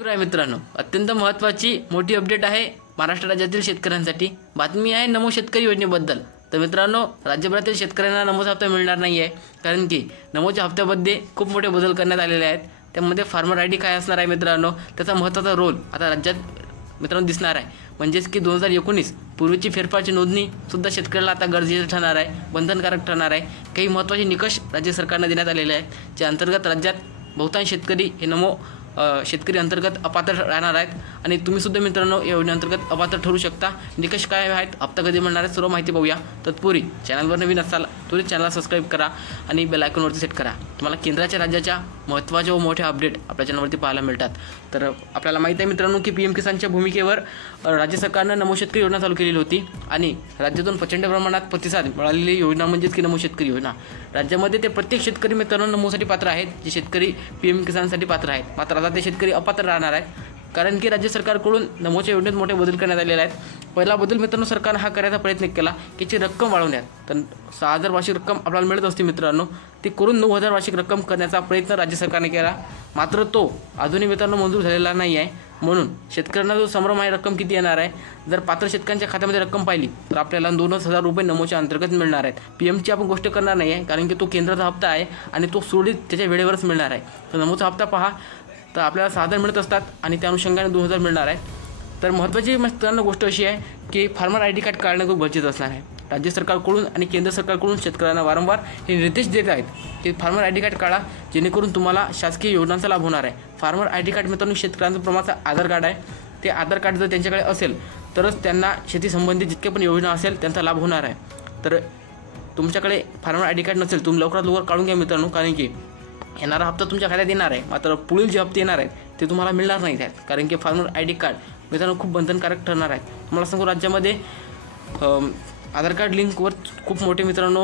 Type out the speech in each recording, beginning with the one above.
मित्रांनो, अत्यंत महत्त्वाची मोठी अपडेट आहे महाराष्ट्र राज्यातील शेतकऱ्यांसाठी। बातमी आहे नमो शेतकरी योजनेबद्दल। तर मित्रांनो, राज्यभरातील शेतकऱ्यांना नमोचा हप्ता मिळणार नाही आहे, कारण की नमोच्या हप्त्यामध्ये खूप मोठे बदल करण्यात आलेले आहेत। त्यामध्ये फार्मर आयडी काय असणार आहे मित्रांनो, त्याचा महत्त्वाचा रोल आता राज्यात मित्रांनो दिसणार आहे। म्हणजेच की 2019 पूर्वीची फेरफारची नोंदणी सुद्धा शेतकऱ्याला आता गरजेचं ठरणार आहे, बंधनकारक ठरणार आहे। काही महत्त्वाचे निकष राज्य सरकारने देण्यात आलेले आहेत, ज्या अंतर्गत राज्यात बहुतांश शेतकरी हे नमो शेतकरी अंतर्गत अपात्र राहणार आहेत आणि तुम्ही सुद्धा मित्रांनो या योजनेअंतर्गत अपात्र ठरू शकता। निकष काय आहेत, हप्ता कधी मिळणार आहे, सर्व माहिती पाहूया। तत्पूर्वी चॅनलवर नवीन असाल तर चॅनलला सबस्क्राइब करा आणि बेल आयकॉनवरती सेट करा। तुम्हाला केंद्राच्या राज्याच्या महत्त्वाच्या व मोठ्या अपडेट आपल्या चॅनलवरती पाहायला मिळतात। तर आपल्याला माहिती आहे मित्रांनो की पीएम किसानच्या भूमिकेवर राज्य सरकारने नमो शेतकरी योजना चालू केलेली होती आणि राज्यातून प्रचंड प्रमाणात प्रतिसाद मिळालेली योजना म्हणजेच की नमो शेतकरी योजना। राज्यामध्ये ते प्रत्येक शेतकरी मित्रांनो नमोसाठी पात्र आहेत, जे शेतकरी पीएम किसानसाठी पात्र आहेत। मात्र आता ते शेतकरी अपात्र राहणार आहेत, कारण की राज्य सरकारकडून नमोच्या योजनेत मोठे बदल करण्यात आलेले आहेत। पहिला बदल मित्रांनो, सरकारने हा करायचा प्रयत्न केला की याची रक्कम वाढवण्यात। तर 6,000 वार्षिक रक्कम आपल्याला मिळत असते मित्रांनो, ती करून 9,000 वार्षिक रक्कम करण्याचा प्रयत्न राज्य सरकारने केला। मात्र तो अजूनही मित्रांनो मंजूर झालेला नाही आहे। म्हणून शेतकऱ्यांना जो संभ्रम आहे रक्कम किती येणार आहे, जर पात्र शेतकऱ्यांच्या खात्यामध्ये रक्कम पाहिली तर आपल्याला 2,000 रुपये नमोच्या अंतर्गत मिळणार आहेत। पीएमची आपण गोष्ट करणार नाही आहे, कारण की तो केंद्राचा हप्ता आहे आणि तो सुरळीत त्याच्या वेळेवरच मिळणार आहे। तर नमोचा हप्ता पहा, तर आपल्याला 6,000 मिळत असतात आणि त्या अनुषंगाने 2,000 मिळणार आहे। तर महत्त्वाची मित्रांनो गोष्ट अशी आहे की फार्मर आयडी कार्ड काढणं खूप गरजेचं असणार आहे। राज्य सरकारकडून आणि केंद्र सरकारकडून शेतकऱ्यांना वारंवार हे निर्देश देत आहेत की फार्मर आयडी कार्ड काढा, जेणेकरून तुम्हाला शासकीय योजनांचा लाभ होणार आहे। फार्मर आयडी कार्ड मित्रांनो शेतकऱ्यांचं प्रमाणाचा आधार कार्ड आहे। ते आधार कार्ड जर त्यांच्याकडे असेल तरच त्यांना शेती संबंधित जितके पण योजना असेल त्यांचा लाभ होणार आहे। तर तुमच्याकडे फार्मर आयडी कार्ड नसेल, तुम्ही लवकरात लवकर काढून घ्या मित्रांनो, कारण की येणारा हप्ता तुमच्या खात्यात येणार आहे, मात्र पुढील जे हप्ते येणार आहेत ते तुम्हाला मिळणार नाहीत आहेत, कारण की फार्मर आयडी कार्ड मित्रांनो खूप बंधनकारक ठरणार आहे। तुम्हाला सांगू, राज्यामध्ये आधार कार्ड लिंकवर खूप मोठे मित्रांनो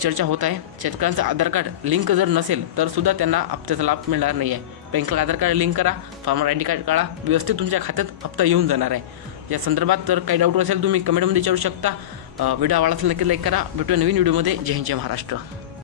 चर्चा होत आहे। शेतकऱ्यांचं आधार कार्ड लिंक जर नसेल तर सुद्धा त्यांना हप्त्याचा लाभ मिळणार नाही आहे। बँकेला आधार कार्ड लिंक करा, फार्मर आयडी कार्ड काढा, व्यवस्थित तुमच्या खात्यात हप्ता येऊन जाणार आहे। या संदर्भात तर काही डाऊट असेल तुम्ही कमेंटमध्ये विचारू शकता। व्हिडिओ आवडला असेल नक्की लाईक करा। भेटूया नवीन व्हिडिओमध्ये। जय हिंद, जय महाराष्ट्र।